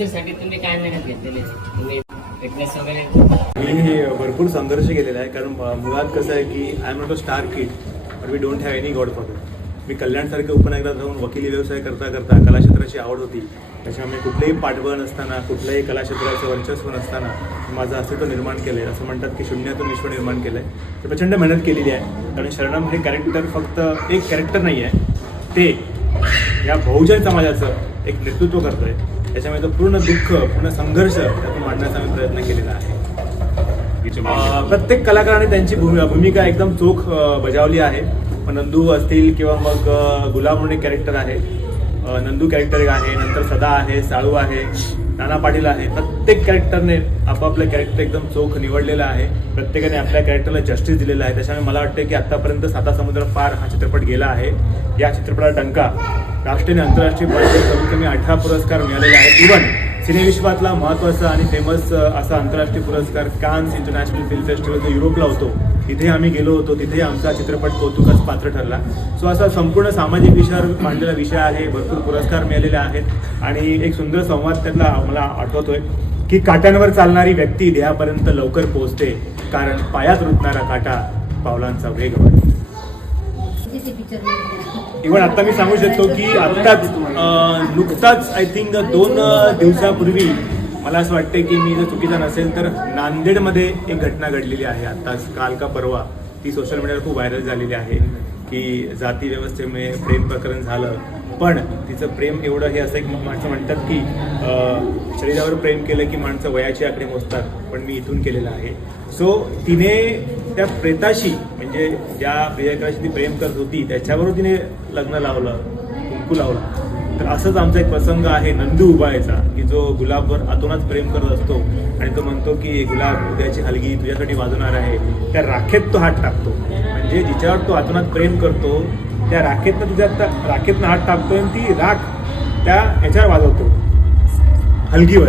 फ्युचरसाठी तुम्ही काय मेहनत घेतलेली तुम्ही फिटनेस वगैरे? मी भरपूर संघर्ष केलेला आहे, कारण मुळात कसं आहे की I am not a star kid but we don't have any godfather. मी कल्याणसारख्या उपनगरात राहून वकिली व्यवसाय करता करता कलाक्षेत्राची आवड होती. त्याच्यामुळे कुठलंही पाठबळ नसताना, कुठल्याही कलाक्षेत्राचं वर्चस्व नसताना माझं अस्तित्व निर्माण केलं आहे. असं म्हणतात की शून्यातून विश्व निर्माण केलं आहे. तर प्रचंड मेहनत केलेली आहे. कारण शरणम हे कॅरेक्टर फक्त एक कॅरेक्टर नाही आहे, ते या बहुजन समाजाचं एक नेतृत्व करतो आहे. त्याच्यामुळे तो पूर्ण दुःख, पूर्ण संघर्ष त्यातून मांडण्याचा मी प्रयत्न केलेला आहे. प्रत्येक कलाकाराने त्यांची भूमिका एकदम चोख बजावली आहे. नंदू असतील किंवा मग गुलाब म्हणून एक कॅरेक्टर आहे, नंदू कॅरेक्टर आहे, नंतर सदा आहे, साळू आहे, नाना पाटील आहे. प्रत्येक कॅरेक्टरने आपापलं कॅरेक्टर एकदम चोख निवडलेलं आहे. प्रत्येकाने आपल्या कॅरेक्टरला जस्टिस दिलेलं आहे. त्याच्यामुळे मला वाटतं की आत्तापर्यंत साता समुद्र पार हा चित्रपट गेला आहे. या चित्रपटाला डंका राष्ट्रीय आणि आंतरराष्ट्रीय पातळीवर कमीत कमी 18 पुरस्कार मिळालेले आहेत. इव्हन सिनेविश्वातला महत्त्वाचा आणि फेमस असा आंतरराष्ट्रीय पुरस्कार कान्स इंटरनॅशनल फिल्म फेस्टिवल जो युरोपला होतो, तिथे आम्ही गेलो होतो. तिथे आमचा चित्रपट कौतुकास पात्र ठरला. सो असा संपूर्ण सामाजिक विषयावर मांडलेला विषय आहे. भरपूर पुरस्कार मिळालेले आहेत आणि एक सुंदर संवाद त्यातला मला आठवतोय की काट्यांवर चालणारी व्यक्ती ध्येयापर्यंत लवकर पोहोचते, कारण पायात रुतणारा काटा पावलांचा वेग वाढतो. इव्हन आता मी सांगू शकतो की आत्ताच नुकताच आय थिंक 2 दिवसापूर्वी मला असं वाटतं की मी जर चुकीचा नसेल तर नांदेडमध्ये एक घटना घडलेली आहे आत्ताच, काल का परवा. ती सोशल मीडियावर खूप व्हायरल झालेली आहे की जाती व्यवस्थेमुळे प्रेम प्रकरण झालं, पण तिचं प्रेम एवढं हे असं की माणसं म्हणतात की शरीरावर प्रेम केलं की माणसं वयाची आकडे मोजतात, पण मी इथून केलेलं आहे. सो तिने त्या प्रेताशी, म्हणजे ज्या प्रियकराशी ती प्रेम करत होती त्याच्यावर तिने लग्न लावलं, कुंकू लावला. तर असंच आमचा एक प्रसंग आहे नंदू उबाळेचा, की जो गुलाबवर आतूनच प्रेम करत असतो आणि तो म्हणतो की गुलाब उद्याची हलगी तुझ्यासाठी वाजवणार आहे. त्या राखेत तो हात टाकतो, म्हणजे जिच्यावर तो आतूनात प्रेम करतो त्या राखेतनं हात टाकतो आणि ती राख त्या ह्याच्यावर वाजवतो, हलगीवर.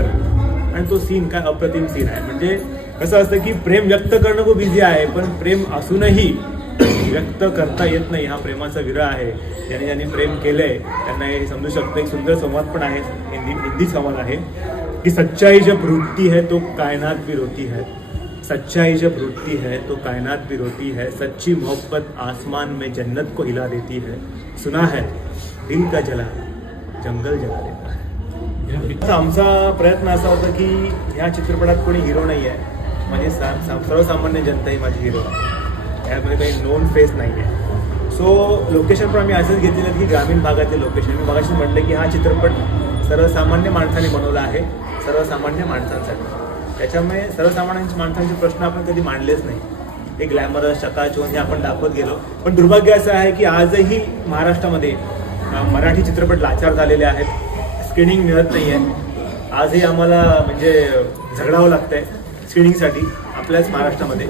आणि तो सीन काय अप्रतिम सीन आहे. म्हणजे कसं असतं की प्रेम व्यक्त करणं खूप इझी आहे, पण प्रेम असूनही व्यक्त करता येत नाही, हा प्रेमाचा विरह आहे. ज्यांनी प्रेम केलंय त्यांना हे समजू शकतं. एक सुंदर संवाद पण आहे, हिंदी संवाद आहे की सच्चाई जब रूठती है तो कायनात भी रोती है, सच्चाई जब रूठती है तो कायनात भी रोती है, सच्ची मोहब्बत आसमान में जन्नत को हिला देती है, सुना है दिल का जला जंगल जला देता है. आमचा प्रयत्न असा होता की ह्या चित्रपटात कोणी हिरो नाही आहे, म्हणजे सर्वसामान्य जनता ही माझी हिरो आहे. यामध्ये काही नोन फेस नाही आहे. सो लोकेशन पण आम्ही असंच घेतलेलं आहे की ग्रामीण भागातले लोकेशन. मी मगाशी म्हटलं की हा चित्रपट सर्वसामान्य माणसाने बनवला आहे, सर्वसामान्य माणसांसाठी. त्याच्यामुळे सर्वसामान्य माणसांचे प्रश्न आपण कधी मांडलेच नाही. हे ग्लॅमरस चकाचौंध हे आपण दाखवत गेलो, पण दुर्भाग्य असं आहे की आजही महाराष्ट्रामध्ये मराठी चित्रपट लाचार झालेले आहेत. स्क्रीनिंग मिळत नाही आहे. आजही आम्हाला म्हणजे झगडावं लागतं आहे स्क्रीनिंगसाठी आपल्याच महाराष्ट्रामध्ये.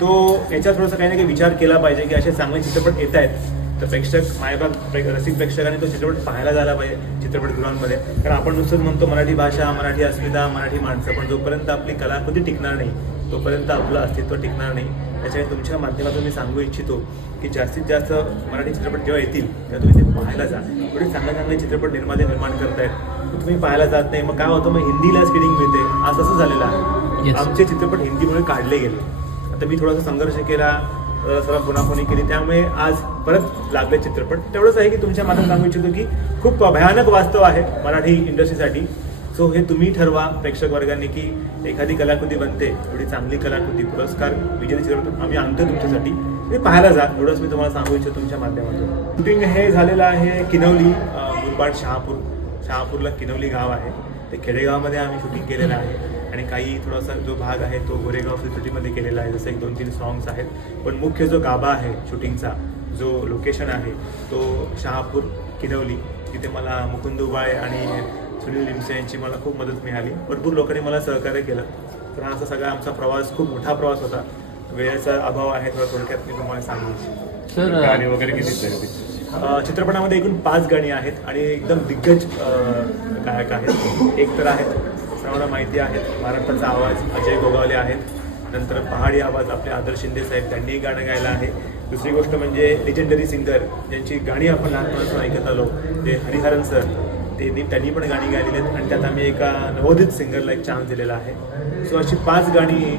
तो याच्यात थोडासा काही ना काही विचार केला पाहिजे की असे चांगले चित्रपट येत आहेत तर प्रेक्षक मायबाप रसिक प्रेक्षकांनी तो चित्रपट पाहायला झाला पाहिजे चित्रपटगृहांमध्ये. कारण आपण नुसतंच म्हणतो मराठी भाषा, मराठी अस्मिता, मराठी माणसं, पण जोपर्यंत आपली कलाकृती टिकणार नाही तोपर्यंत आपलं अस्तित्व टिकणार नाही. त्याच्यामुळे तुमच्या माध्यमातून मी सांगू इच्छितो की जास्तीत जास्त मराठी चित्रपट जेव्हा येतील तेव्हा तुम्ही ते पाहायला जा. एवढे चांगले चित्रपट निर्माते निर्माण करतायत, तुम्ही पाहायला जात नाही. मग काय होतं, मग हिंदीला स्क्रीनिंग मिळते, असं झालेलं आहे. आमचे चित्रपट हिंदीमुळे काढले गेले. आता मी थोडासा संघर्ष केला, सर्व पुनापुनी केली, त्यामुळे आज परत लागले चित्रपट. तेवढंच आहे की तुमच्या माध्यमातून सांगू इच्छितो की खूप भयानक वास्तव आहे मराठी इंडस्ट्रीसाठी. सो हे तुम्ही ठरवा प्रेक्षक वर्गाने की एखादी कलाकृती बनते, एवढी चांगली कलाकृती पुरस्कार विजेते चित्रपट आम्ही आणतो तुमच्यासाठी, ते पाहायला जा. एवढंच मी तुम्हाला सांगू इच्छितो तुमच्या माध्यमातून. शूटिंग हे झालेलं आहे किनवली, मुरबाड, शहापूरला किनवली गाव आहे. ते खेडेगावामध्ये आम्ही शूटिंग केलेलं आहे आणि काही थोडासा जो भाग आहे तो गोरेगाव सिटीमध्ये केलेला आहे. जसं 1-2-3 सॉंग्स आहेत, पण मुख्य जो गाभा आहे शूटिंगचा, जो लोकेशन आहे तो शहापूर किनवली. तिथे मला मुकुंद उबाळे आणि सुनील लिमसे यांची मला खूप मदत मिळाली. भरपूर लोकांनी मला सहकार्य केलं. तर हा असा सगळा आमचा प्रवास खूप मोठा प्रवास होता. वेळेचा अभाव आहे, थोडक्यात मी तुम्हाला सांगू इच्छितो. सर गाणी वगैरे किती चित्रपटामध्ये एकूण 5 गाणी आहेत आणि एकदम दिग्गज गायक आहेत. एक तर आहेत सर्वांना माहिती आहेत महाराष्ट्राचा आवाज अजय गोगावले आहेत. नंतर पहाडी आवाज आपले आदर्श शिंदे साहेब, त्यांनीही गाणं गायलं आहे. दुसरी गोष्ट म्हणजे लेजेंडरी सिंगर ज्यांची गाणी आपण लहानपणापासून ऐकत आलो ते हरिहरन सर, त्यांनी पण गाणी गायलेली आहेत आणि त्यात आम्ही एका नवोदित सिंगरला एक चान्स दिलेला आहे. सो अशी 5 गाणी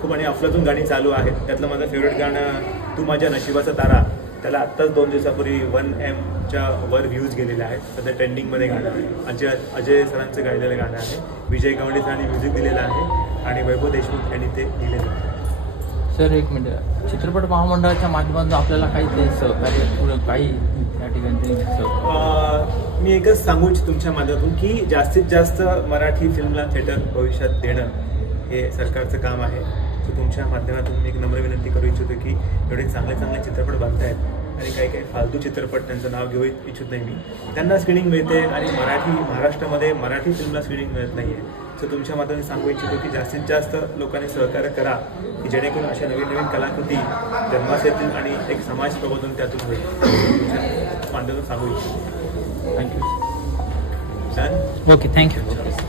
खूप आणि अफलातून गाणी चालू आहेत. त्यातलं माझं फेवरेट गाणं तू माझ्या नशिबाचा तारा, त्याला आत्ताच 2 दिवसापूर्वी 1M वर व्ह्यूज गेलेले आहेत. सध्या ट्रेंडिंगमध्ये गाणं आहे. अजय सरांचं गायलेलं गाणं आहे. विजय गवंडे सरांनी म्युझिक दिलेलं आहे आणि वैभव देशमुख यांनी ते लिहिलेलं आहे. सर एक मिनिट, चित्रपट महामंडळाच्या माध्यमातून आपल्याला काही ते सहकार्य काही त्या ठिकाणी मी एकच सांगू इच्छितो तुमच्या माध्यमातून की जास्तीत जास्त मराठी फिल्मला थिएटर भविष्यात देणं हे सरकारचं काम आहे. सो तुमच्या माध्यमातून मी एक नम्र विनंती करू इच्छितो की एवढे चांगले चांगले चित्रपट बनतायत आणि काही काही फालतू चित्रपट त्यांचं नाव घेऊ इच्छित नाही मी, त्यांना स्क्रीनिंग मिळते आणि महाराष्ट्रामध्ये मराठी फिल्मला स्क्रीनिंग मिळत नाही आहे. सो तुमच्या माध्यमातून सांगू इच्छितो की जास्तीत जास्त लोकांनी सहकार्य करा की जेणेकरून अशा नवीन नवीन कलाकृती जन्मास येतील आणि एक समाज प्रबोधन त्यातून होईल. तुमच्या माध्यमातून सांगू इच्छितो. थँक्यू. डन. Okay, thank you.